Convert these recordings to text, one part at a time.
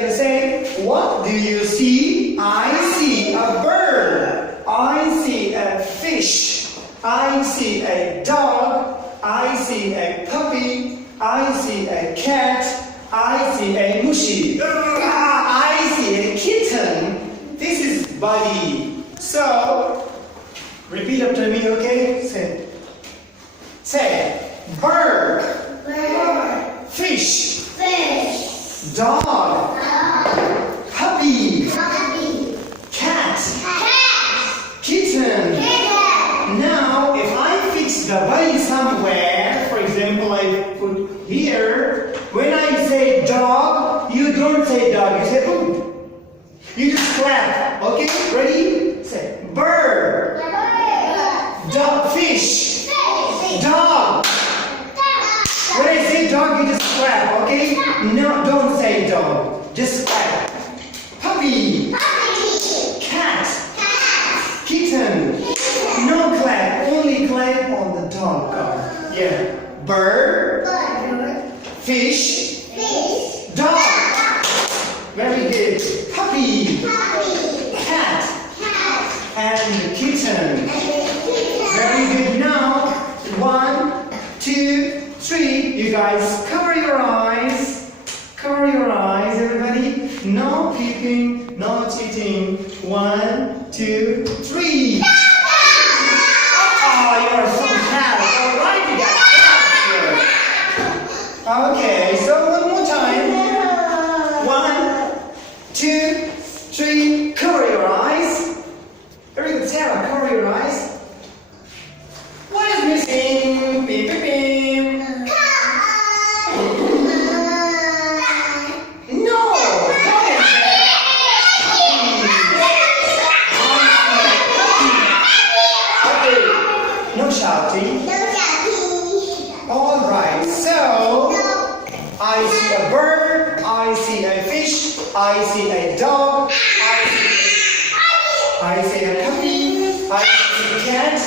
gonna say, what do you see? I see a bird. I see a fish. I see a dog. I see a puppy. I see a cat. I see a mushi. I see a kitten. This is Buddy. So, repeat after me, okay? Say, bird. Bird. Fish. Fish. Dog. Dog. Puppy. Puppy. Cat. Cat. Kitten. Kitten. Now, if I fix the body somewhere, for example, I put here, when I say dog, you don't say dog, you say boom. You just clap, okay? Ready? Say bird. Bird. Dog. Fish. Fish. Dog. When I say dog, you just clap, okay? No, don't say dog. Just clap. Puppy. Puppy. Cat. Cat. Kitten. No clap, only clap on the dog. Yeah. Bird. Bird. Fish. Fish. Dog. Very good. Puppy. Puppy. Cat. Cat. And kitten. Kitten. Very good. Now, 1, 2, 3. You guys cover your eyes. Cover your eyes, everybody. No peeping, no cheating. 1, 2, 3. Oh, you are so happy. All right, you guys. Okay, so one more time. 1, 2, 3. Cover your eyes. Very good, Sarah. Cover your eyes. What is missing? Beep, beep, beep. No! What is that? Okay. No shouting. All right. So I see a bird. I see a fish. I see a dog. I see a puppy. I see a cat.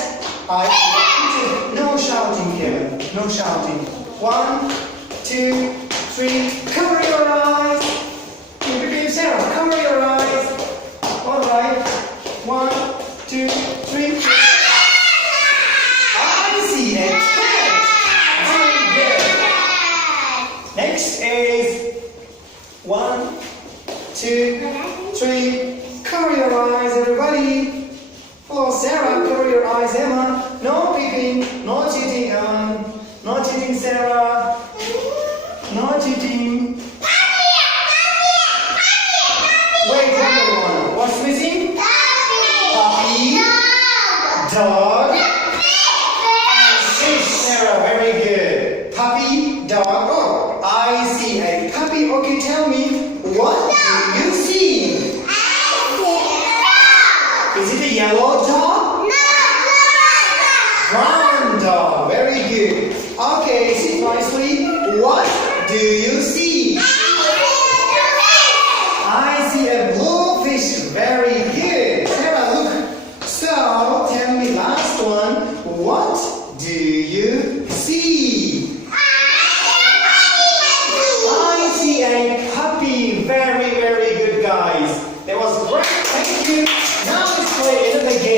I see a kitten. No shouting, Kevin. No shouting. 1, 2, 3. Cover your eyes. Sarah, cover your eyes. All right. 1, 2, 3. I see a cat. Very good. Next is 1, 2, 3. Cover your eyes, everybody. Hello, Sarah. Cover your eyes, Emma. No peeping. No cheating, Emma. No cheating, Sarah. No cheating. Wait, another one. What's missing? Puppy. Dog. Fish, Sarah. Very good. Puppy, dog. Oh, I see a puppy. Okay, tell me, what do you see? Is it a yellow dog? Brown dog. Very good. Okay, sit nicely. What do you see? I see a blue fish. Very good. Sarah, look. So, tell me last one. What do you see? I see a puppy. Very, very good, guys. That was great. Thank you. Now